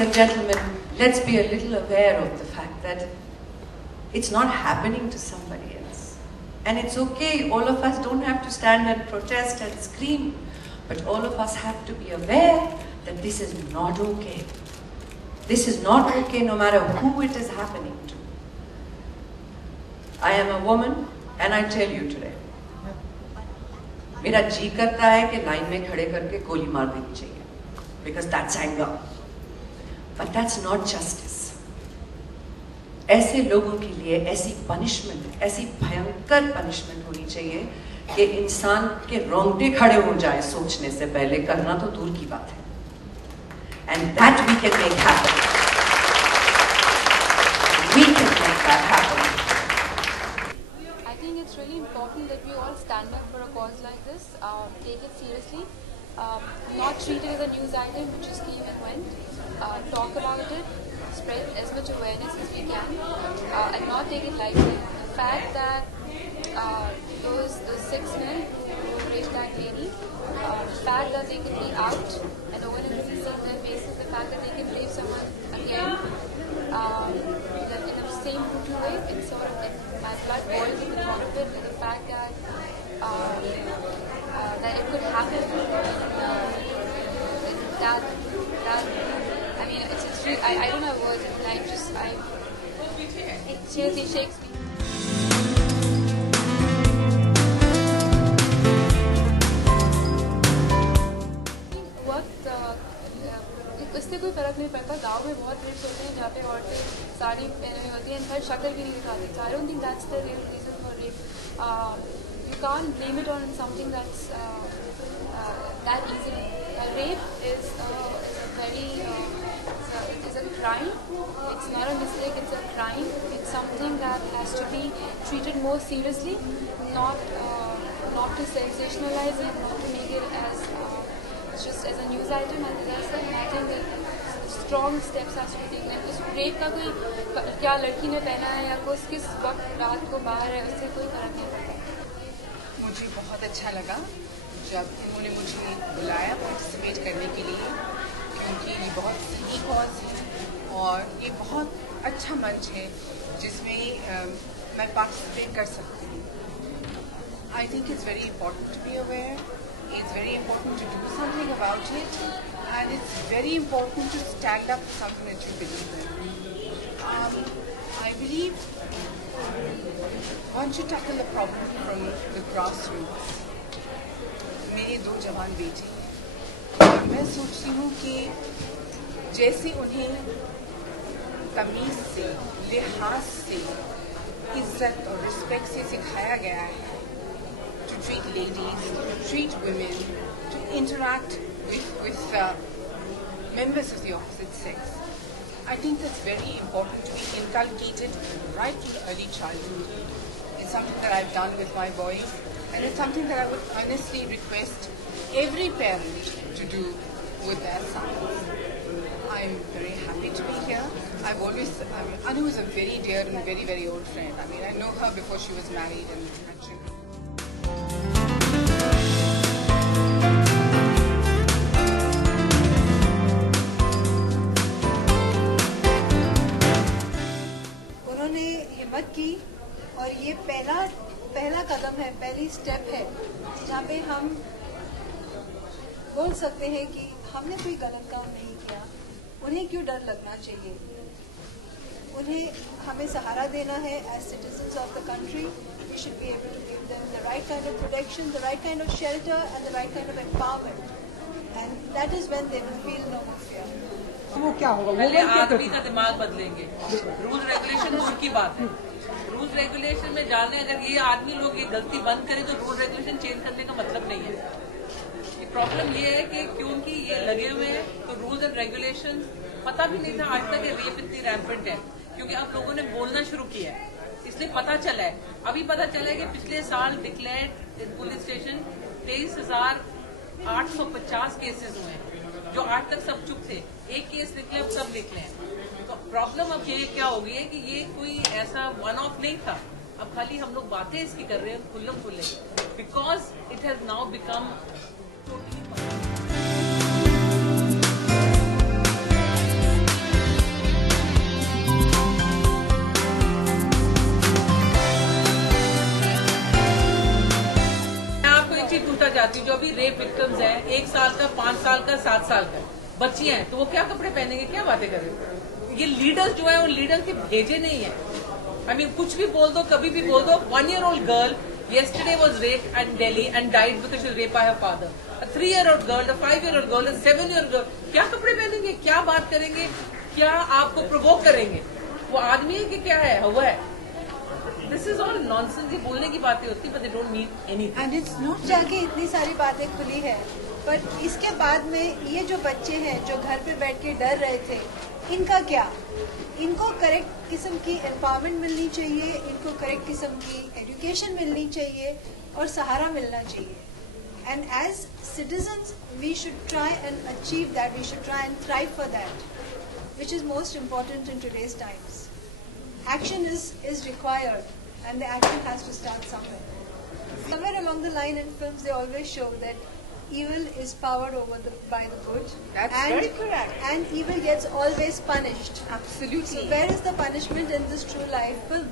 ladies and gentlemen, let's be a little aware of the fact that it's not happening to somebody else. And it's okay, all of us don't have to stand and protest and scream, but all of us have to be aware that this is not okay. This is not okay no matter who it is happening to. I am a woman and I tell you today, मेरा जी करता है कि line में खड़े करके गोली मार देनी चाहिए, because that's anger. But that's not justice. ऐसे लोगों के लिए ऐसी पनिशमेंट, ऐसी भयंकर पनिशमेंट होनी चाहिए कि इंसान के रोंगटे खड़े हो जाए सोचने से पहले, करना तो दूर की बात है. And that we can make happen. We can make that happen. I think it's really important that we all stand up for a cause like this, take it seriously, not treat it as a news item which just came and went, talk about it, spread as much awareness as we can, and not take it lightly. The fact that those 6 men who raped that lady, the fact that they can be out and no one can see their faces, the fact that they can rape someone again in the same brutal way, it's sort of, my blood boils at the thought of it, and the fact that that it could happen, I mean, it's really, I don't have words, it seriously shakes me. इससे कोई फर्क नहीं पड़ता. गांव में बहुत wraps होते हैं जहाँ पे औरतें साड़ी पहने हुई होती हैं, हर शक्ल भी नहीं दिखाती. So I don't think that's the real reason for rape. You can't blame it on something that's that easily. Rape is a very it's a crime. It's not a mistake. It's a crime. It's something that has to be treated more seriously, not to sensationalize it, not to make it as just as a news item. And I think that strong steps has to be taken. इस rape का कोई क्या लड़की ने पहना है या किस वक्त रात को बाहर है, उससे कोई फर्क नहीं पड़ता. मुझे बहुत अच्छा लगा जब उन्होंने मुझे बुलाया पार्टिसिपेट करने के लिए, क्योंकि ये बहुत सही कॉज है और ये बहुत अच्छा मंच है जिसमें मैं पार्टिसिपेट कर सकती हूँ. I think it's very important to be aware. It's very important to do something about it, and it's very important to stand up for something that you believe in. I believe once you tackle the problem from the grassroots, मेरे 2 जवान बेटे हैं और मैं सोचती हूँ कि जैसे उन्हें तमीज़ से, लिहाज से, इज्जत और रिस्पेक्ट से सिखाया गया है to treat ladies, to treat women, to interact with members of the opposite sex. I think that's very important to be inculcated right from early childhood. It's something that I've done with my boys, and it's something that I would honestly request every parent to do with their sons. I'm very happy to be here. Anu is a very dear and very, very old friend. I mean, I know her before she was married and had children. उन्होंने हिम्मत की और ये पहला कदम है, पहली step है जहाँ पे हम बोल सकते हैं कि हमने कोई गलत काम नहीं किया. उन्हें क्यों डर लगना चाहिए? हमें सहारा देना है. As citizens of the country, we should be able to give them the right kind of protection, the right kind of shelter, and the right kind of empowerment. And that is when they will feel no more fear. वो क्या होगा? पहले आदमी का दिमाग बदलेंगे. Rule regulation दूर की बात है. रूल रेगुलेशन में जाने अगर ये आदमी लोग ये गलती बंद करें तो रूल रेगुलेशन चेंज करने का मतलब नहीं है. प्रॉब्लम ये है कि क्योंकि ये लगे हुए हैं तो रूल्स एंड रेगुलेशन पता भी नहीं था आज तक कि रेप इतनी रैम्पेंट है, क्योंकि अब लोगों ने बोलना शुरू किया है, इसलिए पता चला है. अभी पता चला है कि पिछले साल डिक्लेयर्ड पुलिस स्टेशन 23,850 केसेस हुए हैं, जो आज तक सब चुप थे. एक केस निकले, अब सब निकले हैं. तो प्रॉब्लम अब ये क्या हो गई है कि ये कोई ऐसा वन ऑफ नहीं था. अब खाली हम लोग बातें इसकी कर रहे हैं खुल्लम खुल्ले, because it has now become totally चाहती हूँ जो अभी रेप विक्टिम्स हैं, 1 साल का, 5 साल का, 7 साल का बच्ची हैं, तो वो क्या कपड़े पहनेंगे, क्या बातें करेंगे? ये लीडर्स जो है वो लीडर्स के भेजे नहीं है। I mean, कुछ भी बोल दो, कभी भी बोल दो। 1-year-old girl yesterday was raped in Delhi and died because she was raped by her father. A 3-year-old girl, a 5-year-old girl, a 7-year-old girl, क्या कपड़े पहनेंगे, क्या बात करेंगे, क्या आपको प्रोवोक करेंगे? वो आदमी है कि क्या है, हुआ है? This is all nonsense. ये बोलने की बातें होती है, but they don't mean anything. And it's not जाके इतनी सारी बातें खुली है, पर इसके बाद में ये जो बच्चे हैं जो घर पे बैठ के डर रहे थे, इनका क्या? इनको करेक्ट किस्म की एम्पावरमेंट मिलनी चाहिए, इनको करेक्ट किस्म की एजुकेशन मिलनी चाहिए और सहारा मिलना चाहिए. And as citizens, we should try and achieve that. We should try and thrive for that, which is most important in today's times. Action is required, and the action has to start somewhere. Somewhere along the line in films, they always show that evil is powered over by the good. That's very correct. And evil gets always punished. Absolutely. So where is the punishment in this true life film?